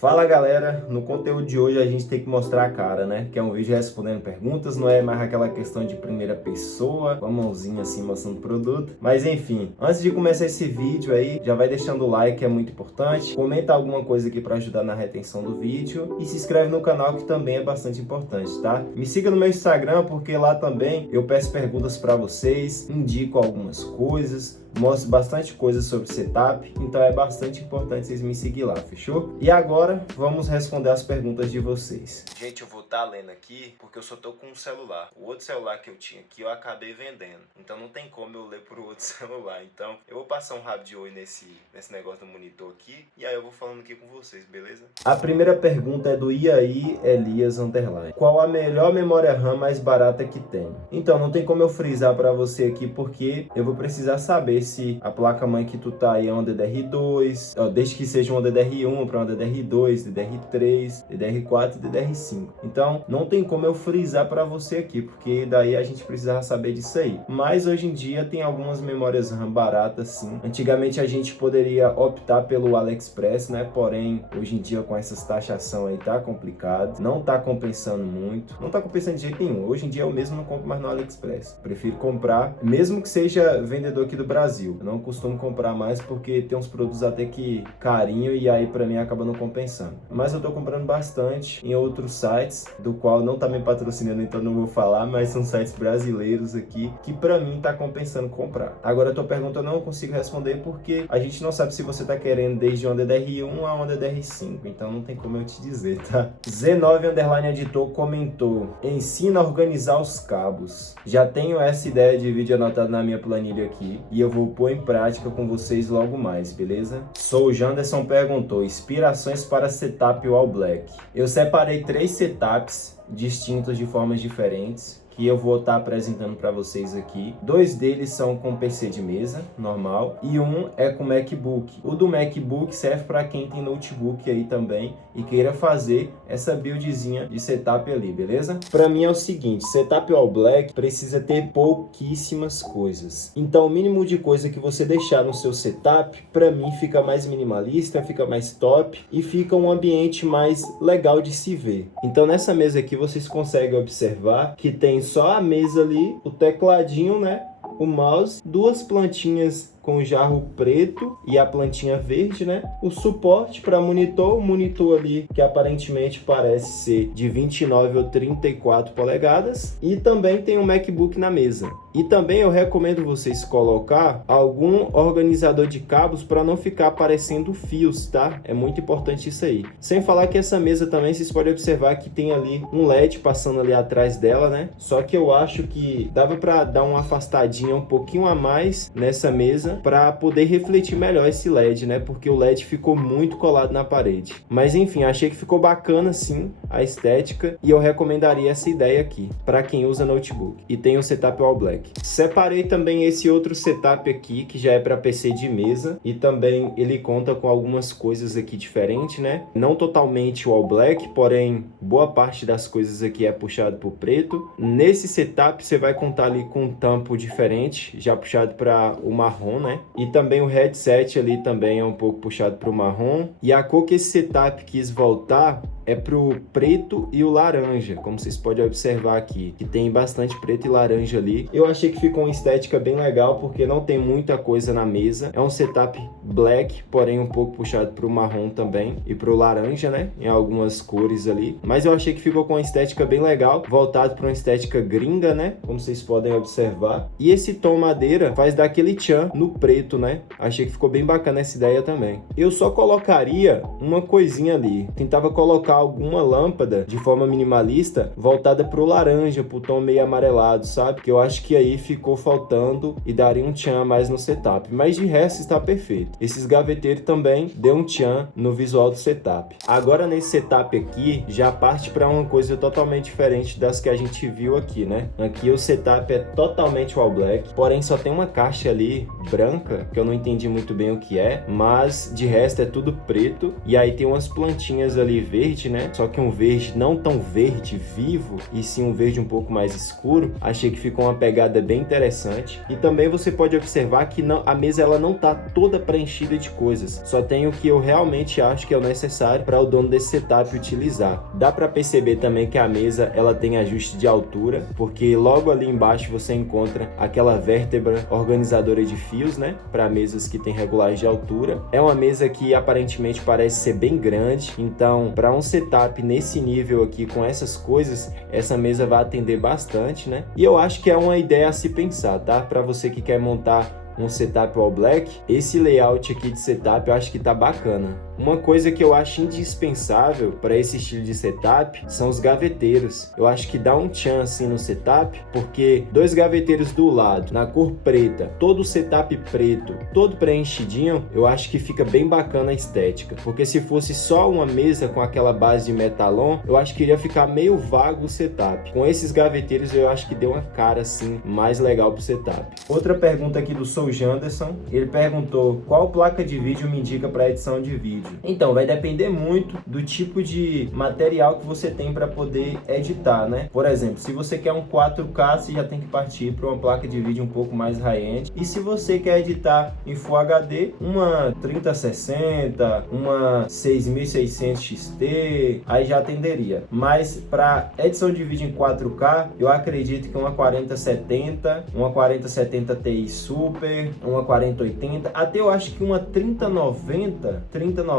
Fala galera, no conteúdo de hoje a gente tem que mostrar a cara, né? Que é um vídeo respondendo perguntas, não é mais aquela questão de primeira pessoa, com a mãozinha assim mostrando o produto. Mas enfim, antes de começar esse vídeo aí, já vai deixando o like, que é muito importante. Comenta alguma coisa aqui para ajudar na retenção do vídeo e se inscreve no canal, que também é bastante importante, tá? Me siga no meu Instagram, porque lá também eu peço perguntas para vocês, indico algumas coisas, mostro bastante coisa sobre setup, então é bastante importante vocês me seguir lá, fechou? E agora vamos responder as perguntas de vocês. Gente, eu vou estar lendo aqui porque eu só tô com um celular. O outro celular que eu tinha aqui eu acabei vendendo, então não tem como eu ler pro outro celular. Então eu vou passar um rabo de olho nesse negócio do monitor aqui e aí eu vou falando aqui com vocês, beleza? A primeira pergunta é do Iaí Elias Underline. Qual a melhor memória RAM mais barata que tem? Então não tem como eu frisar para você aqui porque eu vou precisar saber se a placa-mãe que tu tá aí é uma DDR2, desde que seja uma DDR1 para uma DDR2, DDR3, DDR4 e DDR5. Então, não tem como eu frisar para você aqui, porque daí a gente precisava saber disso aí. Mas hoje em dia tem algumas memórias RAM baratas sim. Antigamente a gente poderia optar pelo AliExpress, né? Porém, hoje em dia com essas taxação aí tá complicado, não tá compensando muito, não tá compensando de jeito nenhum. Hoje em dia eu mesmo não compro mais no AliExpress. Prefiro comprar, mesmo que seja vendedor aqui do Brasil. Eu não costumo comprar mais porque tem uns produtos até que carinho e aí pra mim acaba não compensando. Mas eu tô comprando bastante em outros sites, do qual não tá me patrocinando, então não vou falar, mas são sites brasileiros aqui que pra mim tá compensando comprar. Agora a tua pergunta eu não consigo responder porque a gente não sabe se você tá querendo desde uma DDR1 a uma DDR5, então não tem como eu te dizer, tá? Z9_editor comentou: ensina a organizar os cabos. Já tenho essa ideia de vídeo anotado na minha planilha aqui e eu vou pôr em prática com vocês logo mais, beleza? Sou Janderson perguntou: inspirações para setup All Black. Eu separei 3 setups distintos de formas diferentes que eu vou estar apresentando para vocês aqui. 2 deles são com PC de mesa, normal, e um é com MacBook. O do MacBook serve para quem tem notebook aí também e queira fazer essa buildzinha de setup ali, beleza? Para mim é o seguinte, setup All Black precisa ter pouquíssimas coisas. Então o mínimo de coisa que você deixar no seu setup, para mim fica mais minimalista, fica mais top e fica um ambiente mais legal de se ver. Então nessa mesa aqui vocês conseguem observar que tem só a mesa ali, o tecladinho, né? O mouse, 2 plantinhas com jarro preto e a plantinha verde, né? O suporte para monitor, o monitor ali que aparentemente parece ser de 29 ou 34 polegadas e também tem um MacBook na mesa. E também eu recomendo vocês colocar algum organizador de cabos para não ficar aparecendo fios, tá? É muito importante isso aí. Sem falar que essa mesa também vocês podem observar que tem ali um LED passando ali atrás dela, né? Só que eu acho que dava para dar uma afastadinha um pouquinho a mais nessa mesa para poder refletir melhor esse LED, né? Porque o LED ficou muito colado na parede. Mas enfim, achei que ficou bacana sim a estética e eu recomendaria essa ideia aqui para quem usa notebook e tem o setup All Black. Separei também esse outro setup aqui que já é para PC de mesa e também ele conta com algumas coisas aqui diferentes, né? Não totalmente o All Black, porém boa parte das coisas aqui é puxado para o preto. Nesse setup você vai contar ali com um tampo diferente, já puxado para o marrom, né? E também o headset ali também é um pouco puxado para o marrom. E a cor que esse setup quis voltar é pro preto e o laranja, como vocês podem observar aqui, que tem bastante preto e laranja ali. Eu achei que ficou uma estética bem legal, porque não tem muita coisa na mesa. É um setup black, porém um pouco puxado pro marrom também e pro laranja, né? Em algumas cores ali. Mas eu achei que ficou com uma estética bem legal, voltado para uma estética gringa, né? Como vocês podem observar. E esse tom madeira faz dar aquele tchan no preto, né? Achei que ficou bem bacana essa ideia também. Eu só colocaria uma coisinha ali. Tentava colocar alguma lâmpada de forma minimalista voltada pro laranja, pro tom meio amarelado, sabe? Que eu acho que aí ficou faltando e daria um tchan a mais no setup. Mas de resto está perfeito. Esses gaveteiros também deu um tchan no visual do setup. Agora nesse setup aqui, já parte para uma coisa totalmente diferente das que a gente viu aqui, né? Aqui o setup é totalmente All Black, porém só tem uma caixa ali branca, que eu não entendi muito bem o que é, mas de resto é tudo preto. E aí tem umas plantinhas ali verde verde, né? Só que um verde não tão verde vivo, e sim um verde um pouco mais escuro. Achei que ficou uma pegada bem interessante. E também você pode observar que a mesa ela não tá toda preenchida de coisas. Só tem o que eu realmente acho que é o necessário para o dono desse setup utilizar. Dá para perceber também que a mesa ela tem ajuste de altura, porque logo ali embaixo você encontra aquela vértebra organizadora de fios, né? Para mesas que tem regulagem de altura. É uma mesa que aparentemente parece ser bem grande, então para um setup nesse nível aqui com essas coisas, essa mesa vai atender bastante, né? E eu acho que é uma ideia a se pensar, tá? Para você que quer montar um setup all black, esse layout aqui de setup eu acho que tá bacana. Uma coisa que eu acho indispensável para esse estilo de setup são os gaveteiros. Eu acho que dá um tchan assim no setup, porque dois gaveteiros do lado, na cor preta, todo o setup preto, todo preenchidinho, eu acho que fica bem bacana a estética. Porque se fosse só uma mesa com aquela base de metalon, eu acho que iria ficar meio vago o setup. Com esses gaveteiros eu acho que deu uma cara assim mais legal pro setup. Outra pergunta aqui do Soul Janderson, ele perguntou qual placa de vídeo me indica para edição de vídeo. Então, vai depender muito do tipo de material que você tem para poder editar, né? Por exemplo, se você quer um 4K, você já tem que partir para uma placa de vídeo um pouco mais high-end. E se você quer editar em Full HD, uma 3060, uma 6600 XT, aí já atenderia. Mas para edição de vídeo em 4K, eu acredito que uma 4070, uma 4070 Ti Super, uma 4080, até eu acho que uma 3090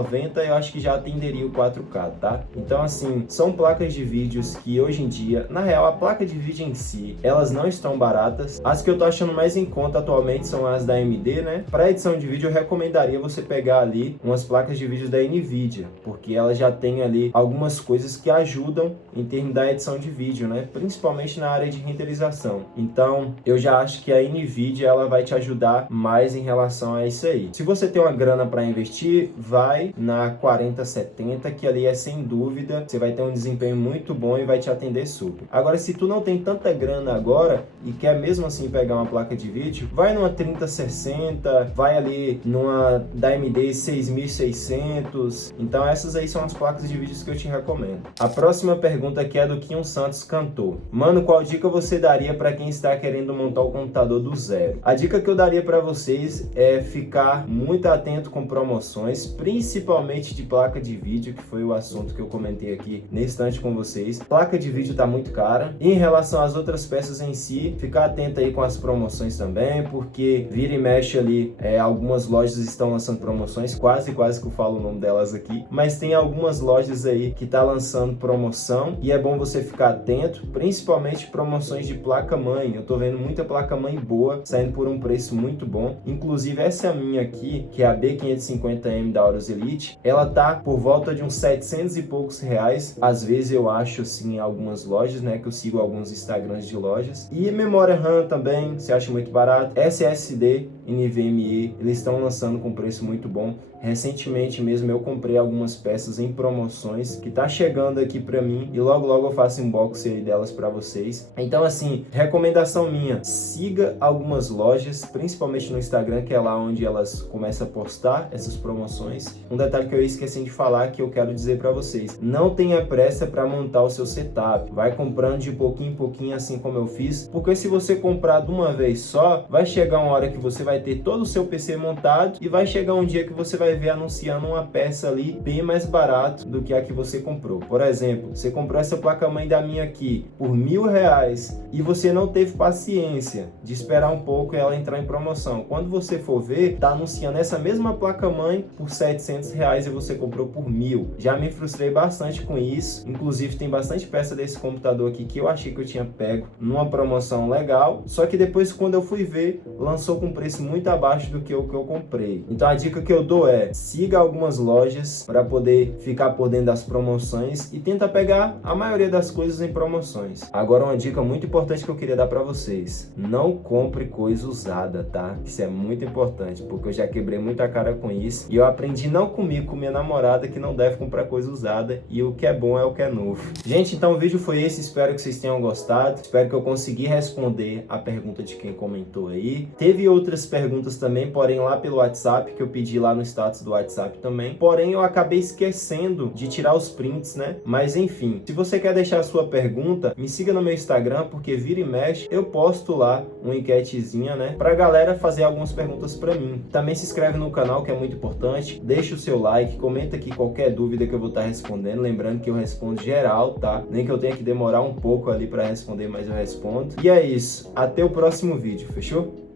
eu acho que já atenderia o 4K, tá? Então assim, são placas de vídeos que hoje em dia, na real, a placa de vídeo em si, elas não estão baratas. As que eu tô achando mais em conta atualmente são as da AMD, né? Para edição de vídeo eu recomendaria você pegar ali umas placas de vídeo da Nvidia, porque ela já tem ali algumas coisas que ajudam em termos da edição de vídeo, né? Principalmente na área de renderização. Então, eu já acho que a Nvidia ela vai te ajudar mais em relação a isso aí. Se você tem uma grana para investir, vai na 4070, que ali é sem dúvida, você vai ter um desempenho muito bom e vai te atender super. Agora, se tu não tem tanta grana agora e quer mesmo assim pegar uma placa de vídeo, vai numa 3060, vai ali numa da AMD 6600. Então essas aí são as placas de vídeos que eu te recomendo. A próxima pergunta aqui é do Kim Santos Cantor. Mano, qual dica você daria para quem está querendo montar o computador do zero? A dica que eu daria para vocês é ficar muito atento com promoções, principalmente de placa de vídeo, que foi o assunto que eu comentei aqui nesse instante com vocês. Placa de vídeo tá muito cara. E em relação às outras peças em si, ficar atento aí com as promoções também, porque vira e mexe ali, algumas lojas estão lançando promoções, quase que eu falo o nome delas aqui, mas tem algumas lojas aí que tá lançando promoção e é bom você ficar atento, principalmente promoções de placa-mãe. Eu tô vendo muita placa-mãe boa, saindo por um preço muito bom. Inclusive essa é a minha aqui, que é a B550M da Aorus Elite, ela tá por volta de uns 700 e poucos reais. Às vezes eu acho assim em algumas lojas, né, que eu sigo alguns Instagrams de lojas. E memória RAM também, você acha muito barato. SSD NVMe, eles estão lançando com preço muito bom. Recentemente mesmo eu comprei algumas peças em promoções que tá chegando aqui para mim e logo eu faço unboxing delas para vocês. Então assim, recomendação minha, siga algumas lojas, principalmente no Instagram, que é lá onde elas começam a postar essas promoções. Um detalhe que eu esqueci de falar que eu quero dizer para vocês, não tenha pressa para montar o seu setup, vai comprando de pouquinho em pouquinho, assim como eu fiz, porque se você comprar de uma vez só, vai chegar uma hora que você vai ter todo o seu PC montado e vai chegar um dia que você vai ver anunciando uma peça ali bem mais barato do que a que você comprou. Por exemplo, você comprou essa placa-mãe da minha aqui por R$1.000 e você não teve paciência de esperar um pouco e ela entrar em promoção. Quando você for ver, tá anunciando essa mesma placa-mãe por R$700 e você comprou por R$1.000. Já me frustrei bastante com isso. Inclusive tem bastante peça desse computador aqui que eu achei que eu tinha pego numa promoção legal, só que depois quando eu fui ver, lançou com preço muito abaixo do que eu comprei. Então a dica que eu dou é, siga algumas lojas para poder ficar por dentro das promoções e tenta pegar a maioria das coisas em promoções. Agora uma dica muito importante que eu queria dar para vocês, não compre coisa usada, tá? Isso é muito importante, porque eu já quebrei muita cara com isso e eu aprendi não comigo, com minha namorada, que não deve comprar coisa usada e o que é bom é o que é novo. Gente, então o vídeo foi esse, espero que vocês tenham gostado, espero que eu consegui responder a pergunta de quem comentou aí. Teve outras perguntas também, porém lá pelo WhatsApp, que eu pedi lá no status do WhatsApp também. Porém, eu acabei esquecendo de tirar os prints, né? Mas enfim, se você quer deixar a sua pergunta, me siga no meu Instagram, porque vira e mexe, eu posto lá uma enquetezinha, né? Pra galera fazer algumas perguntas pra mim. Também se inscreve no canal, que é muito importante. Deixa o seu like, comenta aqui qualquer dúvida que eu vou estar respondendo. Lembrando que eu respondo geral, tá? Nem que eu tenha que demorar um pouco ali pra responder, mas eu respondo. E é isso. Até o próximo vídeo, fechou?